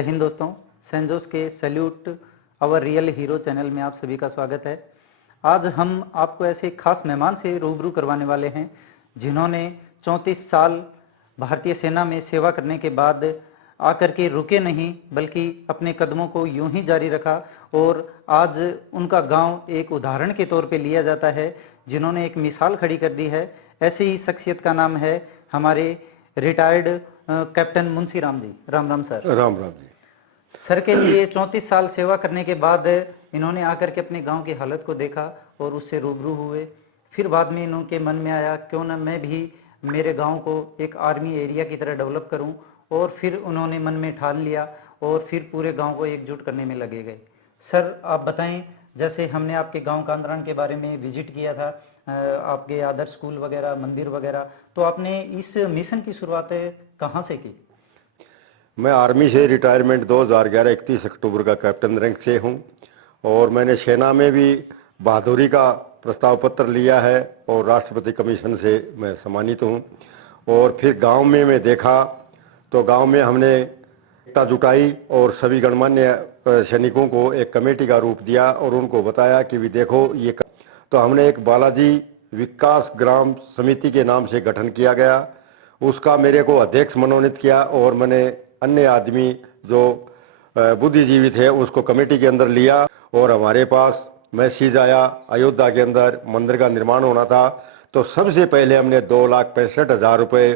जय हिंद दोस्तों, सेंजोस के salute our real hero channel में आप सभी का स्वागत है। आज हम आपको ऐसे खास मेहमान से रूबरू करवाने वाले हैं जिन्होंने 34 साल भारतीय सेना में सेवा करने के बाद आकर के रुके नहीं, बल्कि अपने कदमों को यूं ही जारी रखा और आज उनका गांव एक उदाहरण के तौर पे लिया जाता है, जिन्होंने एक मिसाल खड़ी कर दी है। ऐसे ही शख्सियत का नाम है हमारे retired captain Munshi Ram ji. Ram Ram sir. Ram Ram ji. Sir के लिए 34 साल सेवा करने के बाद इन्होंने आकर के अपने गांव की हालत को देखा और उससे रूबरू हुए। फिर बाद में इनके मन में आया क्यों ना मैं भी मेरे गांव को एक आर्मी एरिया की तरह डेवलप करूं, और फिर उन्होंने मन में ठान लिया और फिर पूरे गांव को एकजुट करने में लगे गए। सर आप बताएं, जैसे हमने आपके गांव कांदरान के बारे में विजिट किया था, आपके आदर्श स्कूल वगैरह, मंदिर वगैरह, तो आपने इस मिशन की शुरुआत कहाँ से की? मैं आर्मी से रिटायरमेंट 2011 31 अक्टूबर का कैप्टन रैंक से हूं और मैंने सेना में भी बहादुरी का प्रस्ताव पत्र लिया है और राष्ट्रपति कमीशन से मैं सम्मानित हूं। और फिर गांव में मैं देखा तो गांव में हमने एकता जुटाई और सभी गणमान्य सैनिकों को एक कमेटी का रूप दिया और उनको बताया कि भी देखो ये तो हमने एक बालाजी विकास ग्राम समिति के नाम से गठन किया गया। उसका मेरे को अध्यक्ष मनोनीत किया और मैंने अन्य आदमी जो बुद्धिजीवी थे उसको कमेटी के अंदर लिया और हमारे पास मैसेज आया अयोध्या के अंदर मंदिर का निर्माण होना था। तो सबसे पहले हमने 2,65,000 रुपये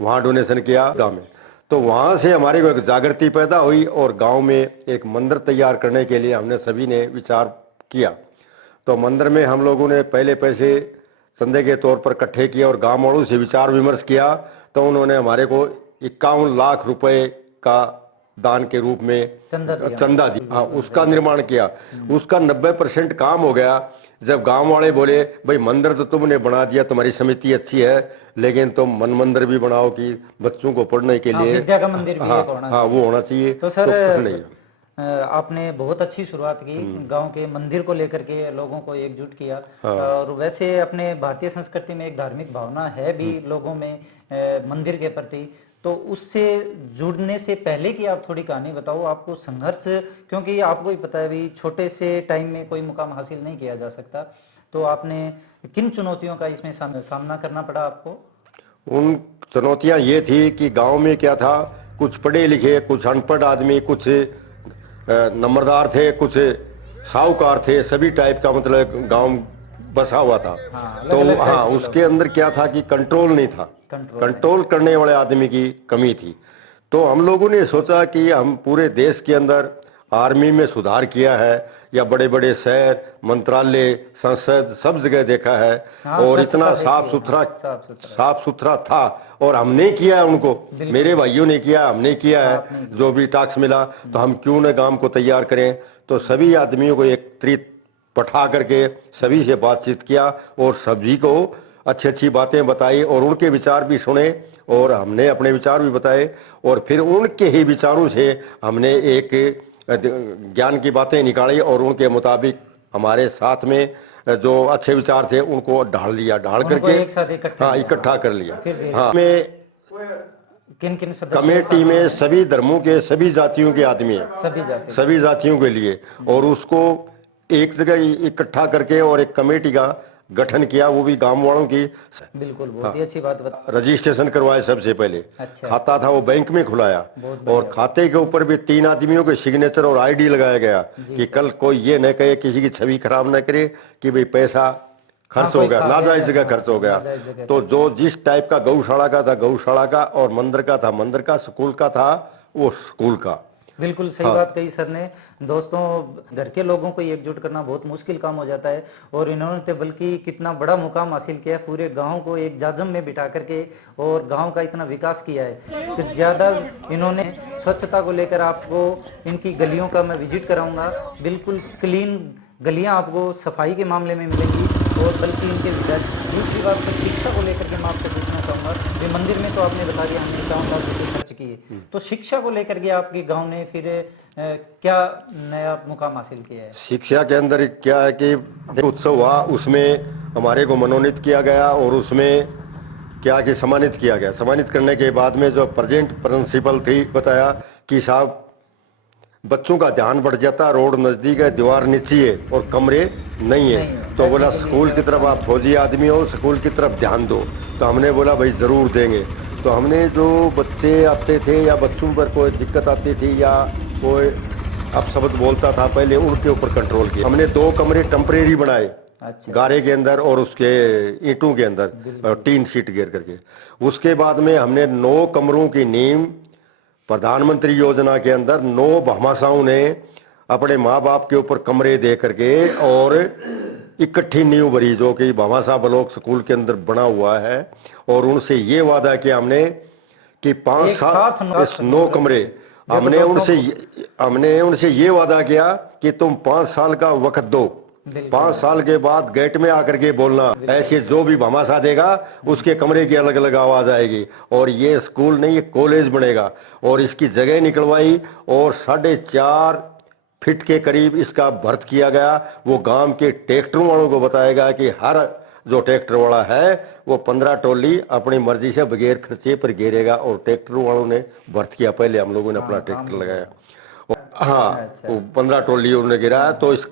वहाँ डोनेशन किया अयोध्या में। तो वहाँ से हमारे को एक जागृति पैदा हुई और गांव में एक मंदिर तैयार करने के लिए हमने सभी ने विचार किया। तो मंदिर में हम लोगों ने पहले पैसे चंदे के तौर पर इकट्ठे किए और गांव वालों से विचार विमर्श किया। तो उन्होंने हमारे को 51 लाख रुपए का दान के रूप में चंदा दिया। हाँ, उसका निर्माण किया। उसका 90% काम हो गया। जब गांव वाले बोले भाई मंदिर तो तुमने बना दिया, तुम्हारी समिति अच्छी है, लेकिन तुम मन मंदिर भी बनाओ कि बच्चों को पढ़ने के लिए विद्या का मंदिर भी वो होना चाहिए। तो सर आपने बहुत अच्छी शुरुआत की, गांव के मंदिर को लेकर के लोगों को एकजुट किया। और वैसे अपने भारतीय संस्कृति में एक धार्मिक भावना है भी लोगों में मंदिर के प्रति, तो उससे जुड़ने से पहले की आप थोड़ी कहानी बताओ। आपको संघर्ष, क्योंकि आपको ही पता है भी छोटे से टाइम में कोई मुकाम हासिल नहीं किया जा सकता, तो आपने किन चुनौतियों का इसमें सामना करना पड़ा आपको? उन चुनौतियां ये थी कि गांव में क्या था, कुछ पढ़े लिखे, कुछ अनपढ़ आदमी, कुछ नंबरदार थे, कुछ साहूकार थे, सभी टाइप का मतलब गांव बसा हुआ था। तो उसके अंदर क्या था कि कंट्रोल नहीं था, कंट्रोल करने वाले आदमी की कमी थी। तो हम लोगों ने सोचा कि हम पूरे देश के अंदर आर्मी में सुधार किया है या बड़े बड़े शहर, मंत्रालय, संसद सब जगह देखा है और इतना साफ सुथरा था और हमने किया है उनको, मेरे भाइयों ने किया, हमने किया है। जो भी टैक्स मिला तो हम क्यों न काम को तैयार करें। तो सभी आदमियों को एकत्रित पठा करके सभी से बातचीत किया और सभी को अच्छी अच्छी बातें बताई और उनके विचार भी सुने और हमने अपने विचार भी बताए और फिर उनके ही विचारों से हमने एक ज्ञान की बातें निकाली और उनके मुताबिक हमारे साथ में जो अच्छे विचार थे उनको ढाल करके एक साथ इकट्ठा कर लिया। हाँ, में किन कमेटी में सभी धर्मों के सभी जातियों के आदमी हैं, सभी जातियों के लिए, और उसको एक जगह इकट्ठा करके और एक कमेटी का गठन किया, वो भी गांव वालों की। बिल्कुल, बहुत ही अच्छी बात बता। रजिस्ट्रेशन करवाए सबसे पहले। खाता था वो बैंक में खुलाया और खाते के ऊपर भी 3 आदमियों के सिग्नेचर और आईडी लगाया गया कि कल कोई ये न कहे, किसी की छवि खराब न करे कि भाई पैसा खर्च हो गया, नाजायज जगह खर्च हो गया। तो जो जिस टाइप का गौशाला का था गौशाला का, और मंदिर का था मंदिर का, स्कूल का था वो स्कूल का। बिल्कुल सही बात कही सर ने। दोस्तों, घर के लोगों को एकजुट करना बहुत मुश्किल काम हो जाता है और इन्होंने तो बल्कि कितना बड़ा मुकाम हासिल किया है, पूरे गांव को एक जाजम में बिठा करके और गांव का इतना विकास किया है। तो ज़्यादा इन्होंने स्वच्छता को लेकर, आपको इनकी गलियों का मैं विजिट कराऊंगा, बिल्कुल क्लीन गलियां आपको सफाई के मामले में मिलेंगी। और बल्कि इनके दूसरी बात से शिक्षा को लेकर के मैं आपसे पूछना चाहूँगा, ये मंदिर में तो आपने बता दिया हमने 51 लाख रुपये खर्च किए, तो शिक्षा को लेकर के आपके गांव ने फिर क्या नया मुकाम हासिल किया है? शिक्षा के अंदर क्या है कि उत्सव हुआ, उसमें हमारे को मनोनीत किया गया और उसमें क्या कि सम्मानित किया गया। सम्मानित करने के बाद में जो प्रेजेंट प्रिंसिपल थी बताया कि साहब बच्चों का ध्यान बढ़ जाता, रोड नजदीक है, दीवार नीचे है और कमरे नहीं है। तो बोला स्कूल की तरफ आप फौजी आदमी हो, स्कूल की तरफ ध्यान दो। तो हमने बोला भाई ज़रूर देंगे। तो हमने जो बच्चे आते थे या बच्चों पर कोई दिक्कत आती थी या कोई अपशब्द बोलता था, पहले उनके ऊपर कंट्रोल किया। हमने 2 कमरे टेम्परेरी बनाए, अच्छा, गारे के अंदर और उसके ईंटों के अंदर, टीन शीट घेर करके। उसके बाद में हमने 9 कमरों की नींव प्रधानमंत्री योजना के अंदर 9 भामाशाहों ने अपने माँ बाप के ऊपर कमरे दे करके और इकट्ठी नींव भरी, जो कि भामाशाह ब्लॉक स्कूल के अंदर बना हुआ है। और उनसे ये वादा किया हमने कि 5 साल 9 कमरे, हमने उनसे ये वादा किया कि तुम 5 साल का वक्त दो, 5 साल के बाद गेट में आकर के बोलना, ऐसे जो भी भामाशाह देगा उसके कमरे की अलग अलग आवाज आएगी। और ये स्कूल नहीं, ये कॉलेज बनेगा। और इसकी जगह निकलवाई और 4.5 फीट के करीब इसका भर्त किया गया। वो गांव के ट्रैक्टर वालों को बताएगा कि हर जो ट्रैक्टर वाला है वो 15 ट्रॉली अपनी मर्जी से बगैर खर्चे पर घेरेगा। और ट्रैक्टर वालों ने भर्त किया, पहले हम लोगों ने अपना ट्रैक्टर लगाया। हाँ, वो 15 ट्रॉली उन्होंने गिराया। तो इस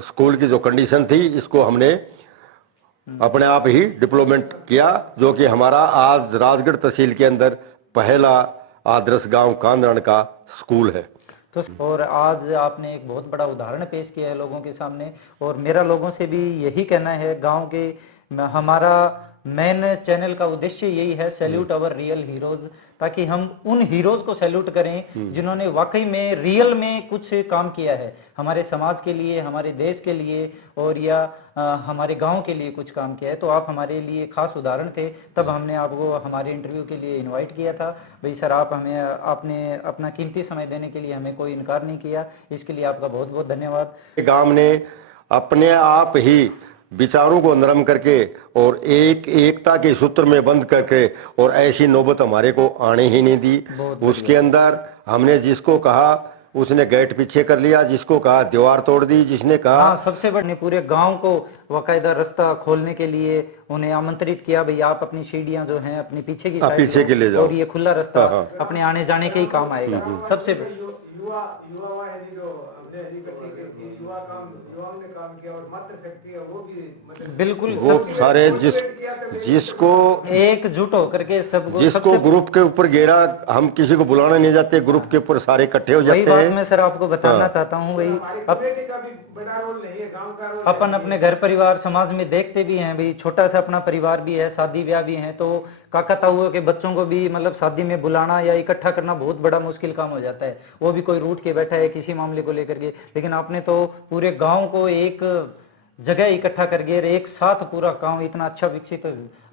स्कूल की जो कंडीशन थी, इसको हमने अपने आप ही डेवलपमेंट किया, जो कि हमारा आज राजगढ़ तहसील के अंदर पहला आदर्श गांव कांदरण का स्कूल है। तो और आज आपने एक बहुत बड़ा उदाहरण पेश किया है लोगों के सामने। और मेरा लोगों से भी यही कहना है, गांव के हमारा मेन चैनल का उद्देश्य यही है, सैल्यूट अवर रियल हीरोज, ताकि हम उन हीरोज को सैल्यूट करें जिन्होंने वाकई में रियल में कुछ काम किया है हमारे समाज के लिए, हमारे देश के लिए, और या हमारे गांव के लिए कुछ काम किया है। तो आप हमारे लिए खास उदाहरण थे, तब हमने आपको हमारे इंटरव्यू के लिए इनवाइट किया था। भाई सर, आपने अपना कीमती समय देने के लिए हमें कोई इनकार नहीं किया, इसके लिए आपका बहुत बहुत धन्यवाद। गांव ने अपने आप ही विचारों को नरम करके और एकता के सूत्र में बंद करके, और ऐसी नौबत हमारे को आने ही नहीं दी। उसके अंदर हमने जिसको कहा उसने गेट पीछे कर लिया, जिसको कहा दीवार तोड़ दी, जिसने कहा हाँ, सबसे बड़े पूरे गांव को बाकायदा रास्ता खोलने के लिए उन्हें आमंत्रित किया, भाई आप अपनी सीढ़ियां जो हैं अपने पीछे की साइड पीछे के ले जाओ, और ये खुला रास्ता अपने आने जाने के ही काम आएगा। सबसे बिल्कुल वो सारे जिसको एकजुट होकर के सब, जिसको ग्रुप के ऊपर घेरा, हम किसी को बुलाने नहीं जाते, ग्रुप के ऊपर सारे इकट्ठे हो जाते हैं। वही बात मैं सर आपको बताना चाहता हूँ। भाई अपन अपने घर परिवार समाज में देखते भी हैं, भाई छोटा सा अपना परिवार भी है, शादी ब्याह भी है, तो काका ताऊ के बच्चों को भी मतलब शादी में बुलाना या इकट्ठा करना बहुत बड़ा मुश्किल काम हो जाता है। वो भी कोई रूठ के बैठा है किसी मामले को लेकर के, लेकिन आपने तो पूरे गांव को एक जगह इकट्ठा करके एक साथ पूरा गांव इतना अच्छा विकसित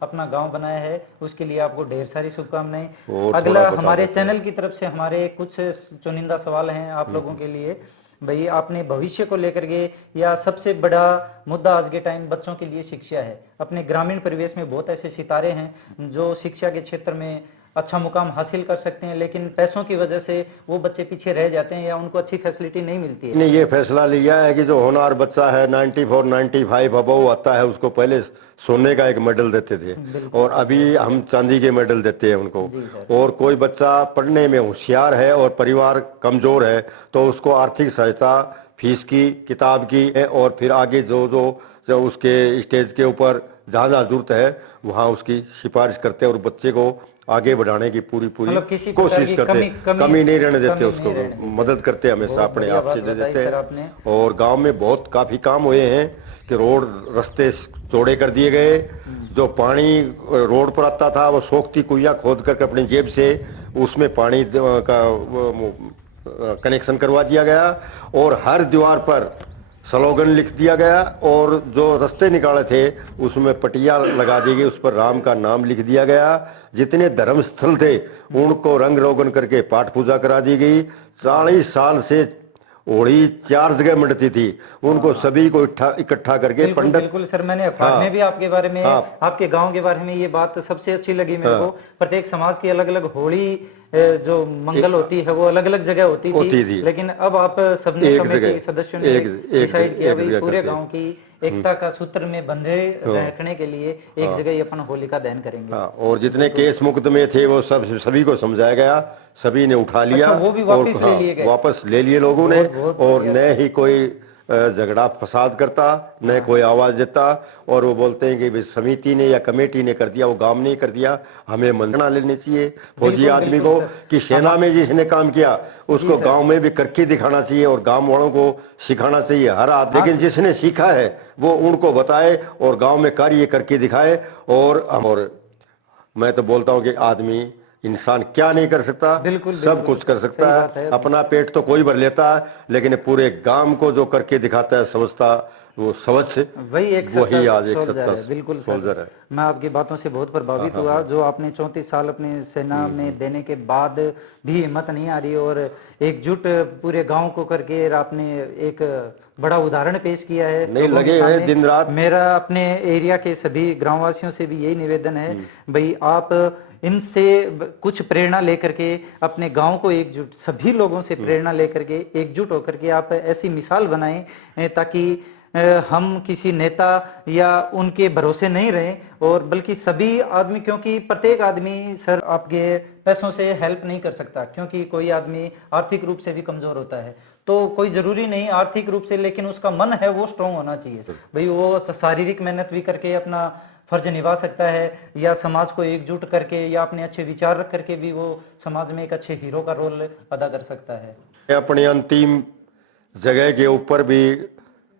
अपना गांव बनाया है, उसके लिए आपको ढेर सारी शुभकामनाएं। अगला हमारे चैनल की तरफ से हमारे कुछ चुनिंदा सवाल हैं आप लोगों के लिए। भाई आपने भविष्य को लेकर के, या सबसे बड़ा मुद्दा आज के टाइम बच्चों के लिए शिक्षा है। अपने ग्रामीण परिवेश में बहुत ऐसे सितारे हैं जो शिक्षा के क्षेत्र में अच्छा मुकाम हासिल कर सकते हैं, लेकिन पैसों की वजह से वो बच्चे पीछे रह जाते हैं या उनको अच्छी फैसिलिटी नहीं मिलती है। ने ये फैसला लिया है कि जो होनहार बच्चा है 94 95 अबव आता है, उसको पहले सोने का एक मेडल देते थे और अभी हम चांदी के मेडल देते हैं उनको। और कोई बच्चा पढ़ने में होशियार है और परिवार कमजोर है तो उसको आर्थिक सहायता, फीस की, किताब की है, और फिर आगे जो उसके स्टेज के ऊपर जहाँ जहाँ जरूरत है वहाँ उसकी सिफारिश करते हैं और बच्चे को आगे बढ़ाने की पूरी कोशिश करते हैं। कमी नहीं रहने देते, उसको मदद करते हमेशा, अपने आप से दे देते हैं। और गांव में बहुत काफ़ी काम हुए हैं कि रोड रास्ते चौड़े कर दिए गए। जो पानी रोड पर आता था वो सोखती कुइयाँ खोद करके अपनी जेब से उसमें पानी का कनेक्शन करवा दिया गया। और हर दीवार पर स्लोगन लिख दिया गया और जो रास्ते निकाले थे उसमें पटिया लगा दी गई, उस पर राम का नाम लिख दिया गया। जितने धर्म स्थल थे उनको रंग रोगन करके पाठ पूजा करा दी गई। 40 साल से होली 4 जगह मिटती थी, उनको सभी को इकट्ठा करके पंडित। बिल्कुल सर, मैंने अखबार में भी आपके बारे में, आपके गांव के बारे में ये बात सबसे अच्छी लगी मेरे को। प्रत्येक समाज की अलग अलग होली जो मंगल होती है वो अलग अलग जगह होती थी, लेकिन अब आप सबने कमेटी सदस्यों ने डिसाइड किया भाई पूरे गांव की एकता का सूत्र में बंधे रखने के लिए एक जगह ही अपन होलिका दहन करेंगे। और जितने केस मुकदमे थे वो सब सभी को समझाया गया, सभी ने उठा लिया। अच्छा, वो भी वापस ले लिए गए? वापस ले लिए लोगों ने, और न ही कोई झगड़ा फसाद करता, न कोई आवाज देता। और वो बोलते हैं कि समिति ने या कमेटी ने कर दिया, वो गांव ने कर दिया, हमें मंगना लेनी चाहिए फौजी आदमी को कि सेना में जिसने काम किया उसको गांव में भी करके दिखाना चाहिए और गांव वालों को सिखाना चाहिए हर आदमी। लेकिन जिसने सीखा है वो उनको बताए और गांव में कार्य करके दिखाए। और मैं तो बोलता हूँ कि आदमी इंसान क्या नहीं कर सकता, सब कुछ कर सकता है। अपना पेट तो कोई भर लेता है, लेकिन पूरे गांव को जो करके दिखाता है समझता, वो समझ वही आज एक सच्चा बिल्कुल सोल्जर है। मैं आपकी बातों से बहुत प्रभावित हुआ। जो आपने 34 साल अपनी सेना में देने के बाद भी हिम्मत नहीं आ रही और एकजुट पूरे गांव को करके आपने एक बड़ा उदाहरण पेश किया है। नहीं लगे हैं दिन रात। मेरा अपने एरिया के सभी ग्रामवासियों से भी यही निवेदन है, भाई आप इनसे कुछ प्रेरणा लेकर के अपने गांव को एकजुट, सभी लोगों से प्रेरणा लेकर के एकजुट होकर के आप ऐसी मिसाल बनाएं ताकि हम किसी नेता या उनके भरोसे नहीं रहें और बल्कि सभी आदमी, क्योंकि प्रत्येक आदमी सर आपके पैसों से हेल्प नहीं कर सकता, क्योंकि कोई आदमी आर्थिक रूप से भी कमजोर होता है। तो कोई जरूरी नहीं आर्थिक रूप से, लेकिन उसका मन है वो स्ट्रांग होना चाहिए भाई। वो शारीरिक मेहनत भी करके अपना फर्ज निभा सकता है या समाज को एकजुट करके या अपने अच्छे विचार रख करके भी वो समाज में एक अच्छे हीरो का रोल अदा कर सकता है। अपनी अंतिम जगह के ऊपर भी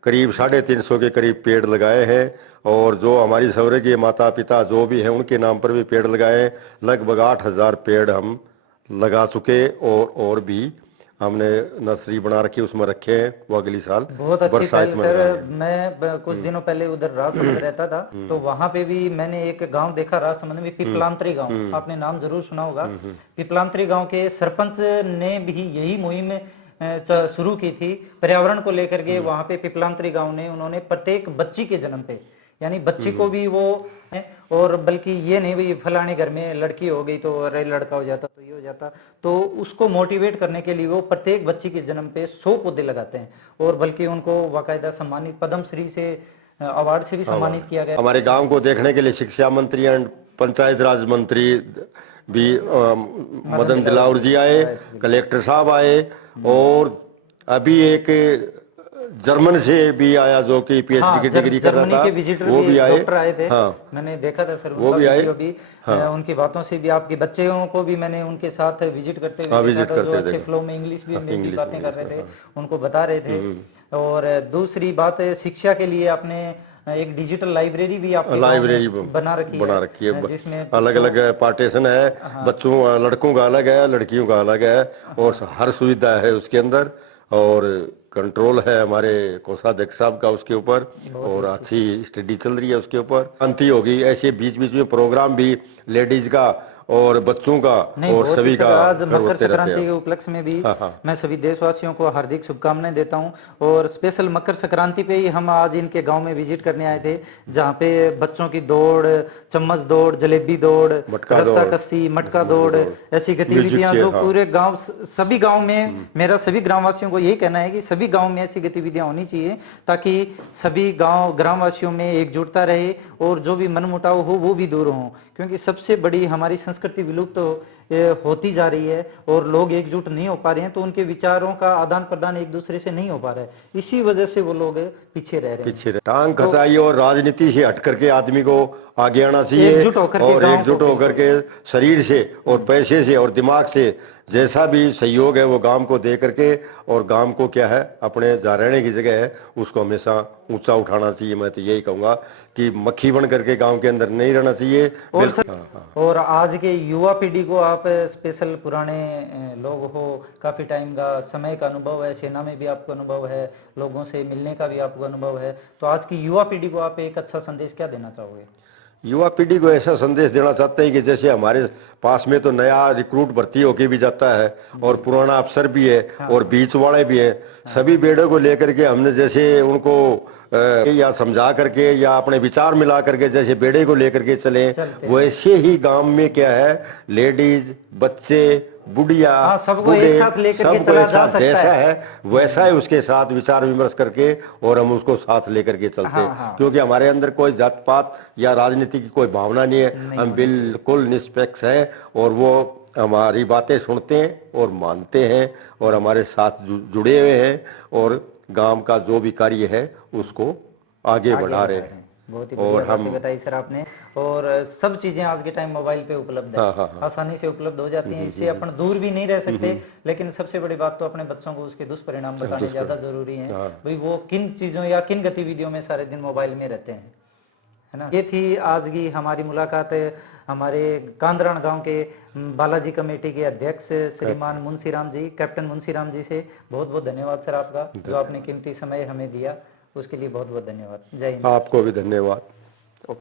करीब 350 के करीब पेड़ लगाए हैं और जो हमारी सौरे के माता पिता जो भी हैं उनके नाम पर भी पेड़ लगाए। लगभग 8000 पेड़ हम लगा चुके और भी हमने नर्सरी बना रखी, उसमें रखे हैं, वो अगली साल बहुत अच्छी पहल सर। मैं कुछ दिनों पहले उधर राजसमंद रहता था, तो वहां पे भी मैंने एक गांव देखा राजसमंद में, पिपलांतरी गांव, आपने नाम जरूर सुना होगा। पिपलांतरी गांव के सरपंच ने भी यही मुहिम शुरू की थी पर्यावरण को लेकर के। वहां पे पिपलांतरी गांव ने उन्होंने प्रत्येक बच्ची के जन्म पे, यानी बच्ची को भी वो है, और बल्कि ये नहीं भाई फलाने घर में लड़की हो गई तो अरे लड़का हो जाता तो ये हो जाता, तो उसको मोटिवेट करने के लिए वो प्रत्येक बच्ची के जन्म पे 100 पौधे लगाते हैं और बल्कि उनको बाकायदा सम्मानित पद्मश्री से अवार्ड से भी सम्मानित किया गया। हमारे गांव को देखने के लिए शिक्षा मंत्री एंड पंचायत राज मंत्री भी मदन दिलावर जी आए, कलेक्टर साहब आए, और अभी एक जर्मन से भी आया जो कि पीएचडी की डिग्री कर रहा था, वो भी आए। डॉक्टर आए थे। मैंने देखा था सर, वो भी आए। उनकी बातों से भी, आपके बच्चों को भी मैंने उनके साथ विजिट करते हुए देखा था, जो अच्छे फ्लो में इंग्लिश भी में बातें कर रहे थे, उनको बता रहे थे। और दूसरी बात, शिक्षा के लिए आपने एक डिजिटल लाइब्रेरी भी बना रखी है जिसमें अलग अलग पार्टीशन है। बच्चों लड़कों का अलग है, लड़कियों का अलग है, और हर सुविधा है उसके अंदर, और कंट्रोल है हमारे कोषाध्यक्ष साहब का उसके ऊपर, और अच्छी स्टडी चल रही है उसके ऊपर। शांति होगी। ऐसे बीच बीच में प्रोग्राम भी लेडीज का और बच्चों का और सभी का। आज मकर संक्रांति के उपलक्ष्य में भी मैं सभी देशवासियों को हार्दिक शुभकामनाएं देता हूं। और स्पेशल मकर संक्रांति पे ही हम आज इनके गांव में विजिट करने आए थे, जहां पे बच्चों की दौड़, चम्मच दौड़, जलेबी दौड़, रस्साकस्सी, मटका दौड़, ऐसी गतिविधियां जो पूरे गाँव, सभी गाँव में, मेरा सभी ग्रामवासियों को यही कहना है कि सभी गाँव में ऐसी गतिविधियां होनी चाहिए ताकि सभी गाँव ग्रामवासियों में एकजुटता रहे और जो भी मनमुटाव हो वो भी दूर हो, क्योंकि सबसे बड़ी हमारी संस्कृति विलुप्त होती जा रही है और लोग एकजुट नहीं हो पा रहे हैं, तो उनके विचारों का आदान प्रदान एक दूसरे से नहीं हो पा रहा है, इसी वजह से वो लोग पीछे रह रहे हैं। टांग खचाई और राजनीति से हट करके आदमी को आगे आना चाहिए, एकजुट होकर के शरीर से और पैसे से और दिमाग से जैसा भी सहयोग है वो गांव को दे करके, और गांव को क्या है अपने जहाँ रहने की जगह है उसको हमेशा ऊंचा उठाना चाहिए। मैं तो यही कहूँगा कि मक्खी बन करके गांव के अंदर नहीं रहना चाहिए। और आज के युवा पीढ़ी को आप स्पेशल, पुराने लोग हो, काफी टाइम का समय का अनुभव है, सेना में भी आपको अनुभव है, लोगों से मिलने का भी आपको अनुभव है, तो आज की युवा पीढ़ी को आप एक अच्छा संदेश क्या देना चाहोगे? युवा पीढ़ी को ऐसा संदेश देना चाहते हैं कि जैसे हमारे पास में तो नया रिक्रूट भर्ती होके भी जाता है और पुराना अफसर भी है और बीच वाले भी हैं, सभी बेड़ों को लेकर के हमने जैसे उनको या समझा करके या अपने विचार मिला करके जैसे बेड़े को लेकर के चले, चलते वैसे ही गांव में क्या है, लेडीज, बच्चे, बुढ़िया, हाँ, सबको बूढ़े, एक साथ लेकर के सबको चला एक जा साथ सकता जैसा है। है वैसा ही उसके साथ विचार विमर्श करके और हम उसको साथ लेकर के चलते हाँ, हैं। हाँ। क्योंकि हमारे अंदर कोई जात पात या राजनीति की कोई भावना नहीं है, नहीं हम होनी बिल्कुल निष्पक्ष हैं और वो हमारी बातें सुनते हैं और मानते हैं और हमारे साथ जुड़े हुए हैं और गांव का जो भी कार्य है उसको आगे बढ़ा रहे हैं। बहुत ही और बढ़िया हम बातें बताई सर आपने। और सब चीजें आज के टाइम मोबाइल पे उपलब्ध है, हाँ, हाँ, हाँ। आसानी से उपलब्ध हो जाती हैं, इससे अपन दूर भी नहीं रह सकते। लेकिन सबसे बड़ी बात तो अपने बच्चों को उसके दुष्परिणाम बताने ज्यादा जरूरी है। भाई वो किन चीजों या किन गतिविधियों में सारे दिन मोबाइल में रहते हैं, है ना। ये थी आज की हमारी मुलाकात हमारे कांदरान गांव के बालाजी कमेटी के अध्यक्ष श्रीमान मुंशीराम जी, कैप्टन मुंशीराम जी से बहुत बहुत धन्यवाद सर आपका, जो आपने कीमती समय हमें दिया, उसके लिए बहुत बहुत धन्यवाद। जय हिंद। आपको भी धन्यवाद।